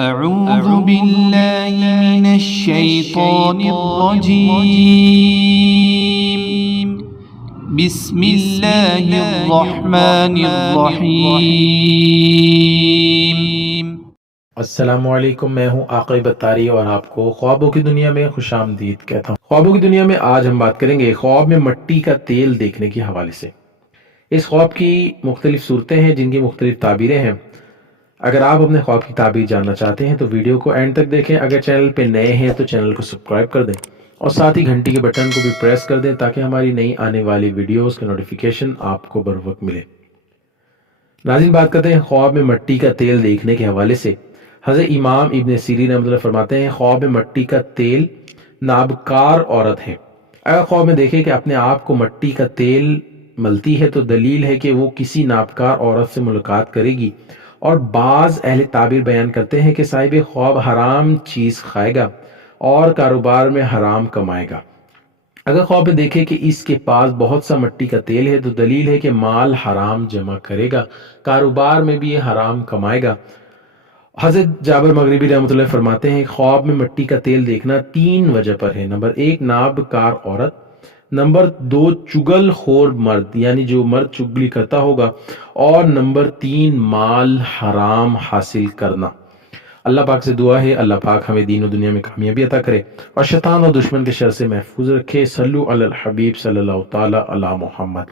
أعوذ بالله من الشيطان الرجيم بسم الله الرحمن الرحيم السلام علیکم، میں ہوں عاقب بطاری اور آپ کو خوابوں کی دنیا میں خوش آمدید کہتا ہوں۔ خوابوں کی دنیا میں آج ہم بات کریں گے خواب میں مٹی کا تیل دیکھنے کے حوالے سے۔ اس خواب کی مختلف صورتیں ہیں جن کی مختلف تعبیریں ہیں۔ اگر آپ اپنے خواب کی تعبیر جاننا چاہتے ہیں تو ویڈیو کو اینڈ تک دیکھیں۔ اگر چینل پہ نئے ہیں تو چینل کو سبسکرائب کر دیں اور ساتھ ہی گھنٹی کے بٹن کو بھی پریس کر دیں تاکہ ہماری نئی آنے والی ویڈیوز کا نوٹیفیکیشن آپ کو بر وقت ملے۔ ناظرین، بات کرتے ہیں خواب میں مٹی کا تیل دیکھنے کے حوالے سے۔ حضرت امام ابن سیرین رحمۃ اللہ فرماتے ہیں خواب میں مٹی کا تیل نابکار عورت ہے۔ اگر خواب میں دیکھے کہ اپنے آپ کو مٹی کا تیل ملتی ہے تو دلیل ہے کہ وہ کسی نابکار عورت سے ملاقات کرے گی، اور بعض اہل تعبیر بیان کرتے ہیں کہ صاحب خواب حرام چیز کھائے گا اور کاروبار میں حرام کمائے گا۔ اگر خواب میں دیکھے کہ اس کے پاس بہت سا مٹی کا تیل ہے تو دلیل ہے کہ مال حرام جمع کرے گا، کاروبار میں بھی یہ حرام کمائے گا۔ حضرت جابر مغربی رحمۃ اللہ فرماتے ہیں خواب میں مٹی کا تیل دیکھنا 3 وجہ پر ہے۔ نمبر 1 نابکار عورت، نمبر 2 چگل خور مرد یعنی جو مرد چگلی کرتا ہوگا، اور نمبر 3 مال حرام حاصل کرنا۔ اللہ پاک سے دعا ہے اللہ پاک ہمیں دین و دنیا میں کامیابی عطا کرے اور شیطان اور دشمن کے شر سے محفوظ رکھے۔ صلو علی الحبیب صلی اللہ تعالی علی محمد۔